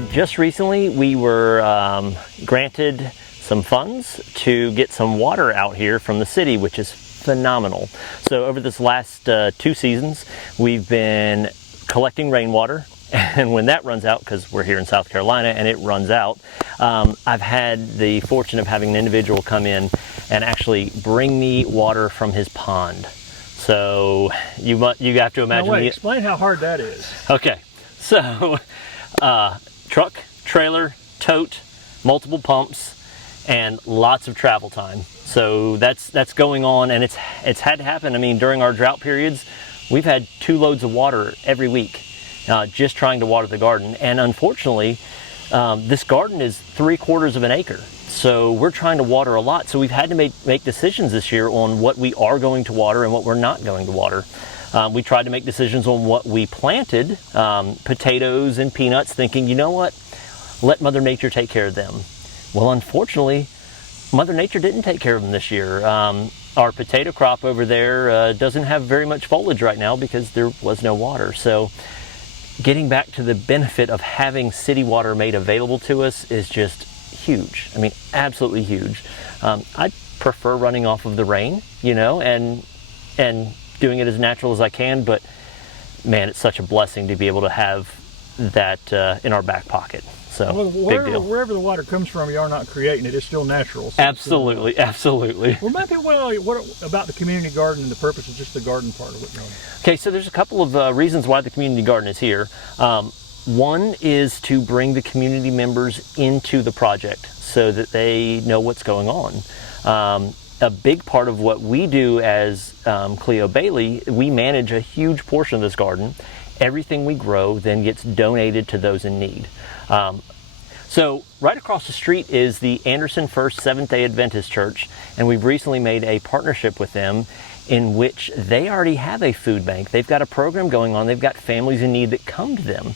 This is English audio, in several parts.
Just recently, we were granted some funds to get some water out here from the city, which is phenomenal. So over this last 2 seasons, we've been collecting rainwater, and when that runs out, because we're here in South Carolina and it runs out, I've had the fortune of having an individual come in and actually bring me water from his pond. So you have to imagine. Now wait, explain how hard that is. Okay, so truck, trailer, tote, multiple pumps, and lots of travel time. So that's going on, and it's had to happen. I mean, during our drought periods, we've had 2 loads of water every week, just trying to water the garden. And unfortunately, this garden is 3/4 of an acre. So we're trying to water a lot. So we've had to make decisions this year on what we are going to water and what we're not going to water. We tried to make decisions on what we planted, potatoes and peanuts, thinking, you know what, let Mother Nature take care of them. Well, unfortunately, Mother Nature didn't take care of them this year. Our potato crop over there doesn't have very much foliage right now because there was no water. So getting back to the benefit of having city water made available to us is just huge. I mean, absolutely huge. I prefer running off of the rain, you know, and doing it as natural as I can, but man, it's such a blessing to be able to have that in our back pocket. So big deal. Wherever the water comes from, you are not creating it. It's still natural. So absolutely, absolutely. Well, maybe what about the community garden and the purpose of just the garden part of it? Okay, so there's a couple of reasons why the community garden is here. One is to bring the community members into the project so that they know what's going on. A big part of what we do as Cleo Bailey, we manage a huge portion of this garden. Everything we grow then gets donated to those in need. So right across the street is the Anderson First Seventh-day Adventist Church, and we've recently made a partnership with them in which they already have a food bank. They've got a program going on. They've got families in need that come to them,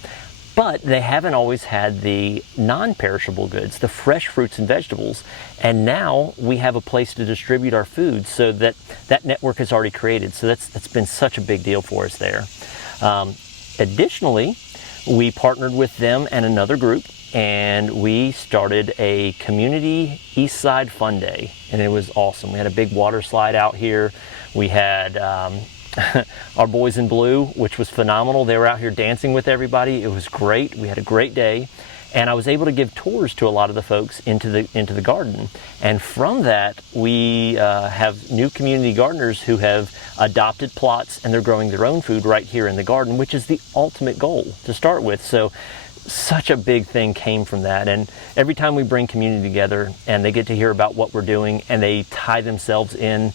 but they haven't always had the non-perishable goods, the fresh fruits and vegetables. And now we have a place to distribute our food, so that network is already created. So that's been such a big deal for us there. Additionally, we partnered with them and another group, and we started a community East Side Fun Day, and it was awesome. We had a big water slide out here. We had our boys in blue, which was phenomenal. They were out here dancing with everybody. It was great. We had a great day, and I was able to give tours to a lot of the folks into the garden. And from that, we have new community gardeners who have adopted plots, and they're growing their own food right here in the garden, which is the ultimate goal to start with. So such a big thing came from that. And every time we bring community together and they get to hear about what we're doing and they tie themselves in,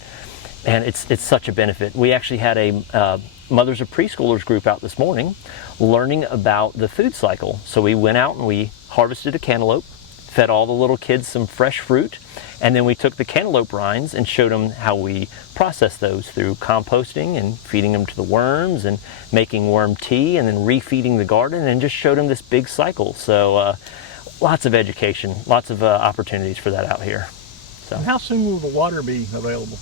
and it's such a benefit. We actually had a Mothers of Preschoolers group out this morning learning about the food cycle. So we went out and we harvested a cantaloupe, fed all the little kids some fresh fruit, and then we took the cantaloupe rinds and showed them how we process those through composting and feeding them to the worms and making worm tea and then refeeding the garden, and just showed them this big cycle. So lots of education, lots of opportunities for that out here. So and how soon will the water be available?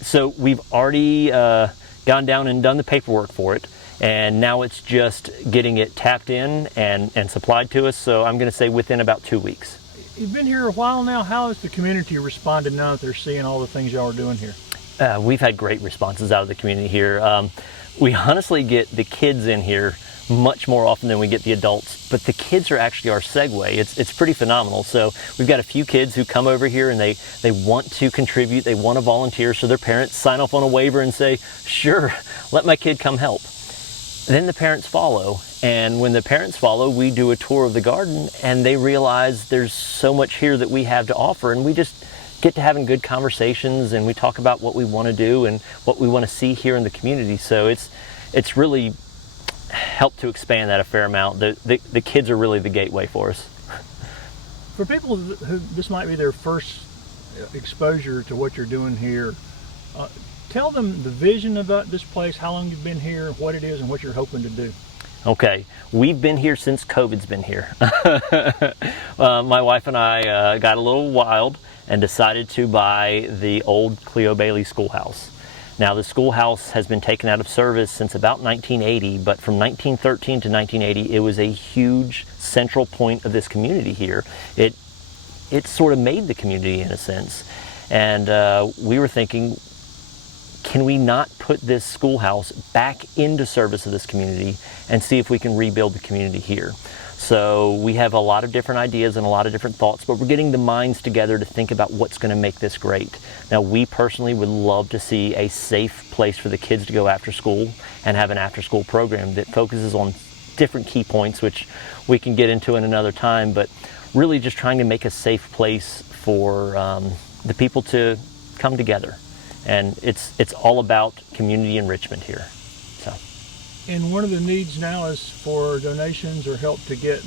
So we've already gone down and done the paperwork for it, and now it's just getting it tapped in and supplied to us. So I'm going to say within about 2 weeks. You've been here a while now. How has the community responded now that they're seeing all the things y'all are doing here? We've had great responses out of the community here. We honestly get the kids in here much more often than we get the adults, but the kids are actually our segue. It's pretty phenomenal. So we've got a few kids who come over here and they want to contribute, they want to volunteer, so their parents sign off on a waiver and say, sure, let my kid come help. Then the parents follow, and when the parents follow, we do a tour of the garden, and they realize there's so much here that we have to offer, and we just get to having good conversations, and we talk about what we want to do and what we want to see here in the community. So it's really helped to expand that a fair amount. The kids are really the gateway for us. For people who this might be their first exposure to what you're doing here, tell them the vision about this place, how long you've been here, what it is, and what you're hoping to do. Okay, we've been here since COVID's been here. My wife and I got a little wild and decided to buy the old Cleo Bailey schoolhouse. Now, the schoolhouse has been taken out of service since about 1980, but from 1913 to 1980, it was a huge central point of this community here. It sort of made the community in a sense. And we were thinking, can we not put this schoolhouse back into service of this community and see if we can rebuild the community here? So we have a lot of different ideas and a lot of different thoughts, but we're getting the minds together to think about what's going to make this great. Now, we personally would love to see a safe place for the kids to go after school and have an after-school program that focuses on different key points, which we can get into in another time, but really just trying to make a safe place for the people to come together. And it's all about community enrichment here. So. And one of the needs now is for donations or help to get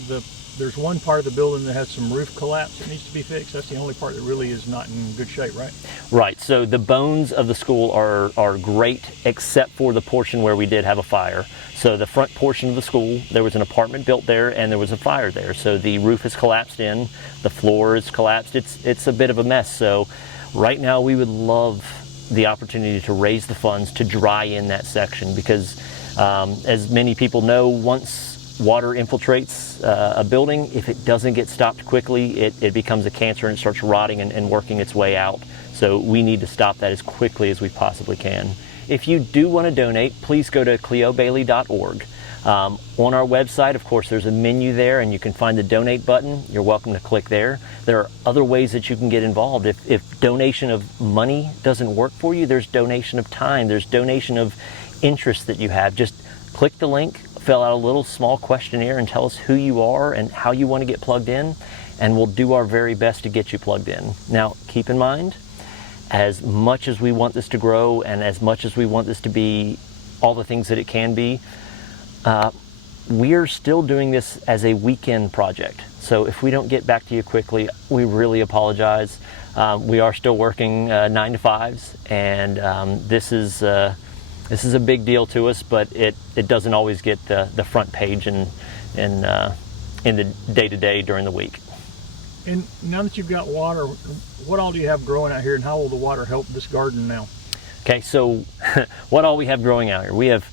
there's one part of the building that has some roof collapse that needs to be fixed. That's the only part that really is not in good shape, right? Right, so the bones of the school are great except for the portion where we did have a fire. So the front portion of the school, there was an apartment built there and there was a fire there. So the roof is collapsed in, the floor is collapsed, it's a bit of a mess. So right now we would love the opportunity to raise the funds to dry in that section because as many people know, once water infiltrates a building, if it doesn't get stopped quickly, it becomes a cancer and it starts rotting and working its way out. So we need to stop that as quickly as we possibly can. If you do want to donate, please go to cleobailey.org. On our website, of course, there's a menu there and you can find the donate button. You're welcome to click there. There are other ways that you can get involved. If donation of money doesn't work for you, there's donation of time, there's donation of interest that you have. Just click the link, fill out a little small questionnaire and tell us who you are and how you want to get plugged in, and we'll do our very best to get you plugged in. Now, keep in mind, as much as we want this to grow and as much as we want this to be all the things that it can be, we're still doing this as a weekend project. So if we don't get back to you quickly, we really apologize. We are still working 9 to 5s, and this is a big deal to us, but it doesn't always get the front page in the day-to-day during the week. And now that you've got water, what all do you have growing out here, and how will the water help this garden now? Okay, so what all we have growing out here? We have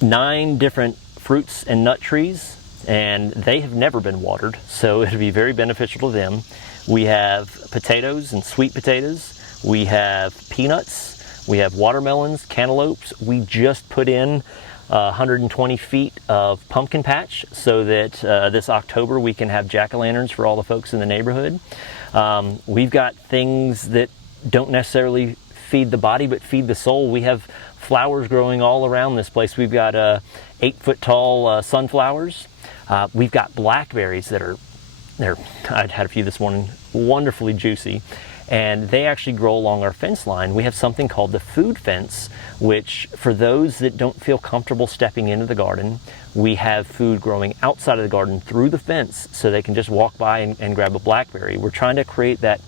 9 different fruits and nut trees, and they have never been watered, so it'll be very beneficial to them. We have potatoes and sweet potatoes. We have peanuts. We have watermelons, cantaloupes. We just put in 120 feet of pumpkin patch so that this October we can have jack-o'-lanterns for all the folks in the neighborhood. We've got things that don't necessarily feed the body but feed the soul. We have flowers growing all around this place. We've got 8-foot tall sunflowers. We've got blackberries that I'd had a few this morning, wonderfully juicy. And they actually grow along our fence line. We have something called the food fence, which for those that don't feel comfortable stepping into the garden, we have food growing outside of the garden through the fence so they can just walk by and grab a blackberry. We're trying to create that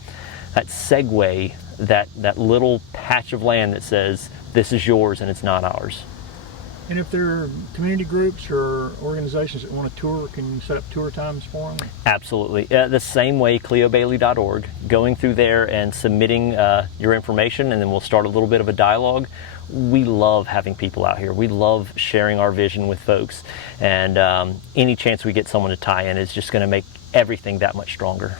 segue, that little patch of land that says, this is yours and it's not ours. And if there are community groups or organizations that want to tour, can you set up tour times for them? Absolutely. The same way, cleobailey.org, going through there and submitting your information, and then we'll start a little bit of a dialogue. We love having people out here. We love sharing our vision with folks, and any chance we get someone to tie in is just going to make everything that much stronger.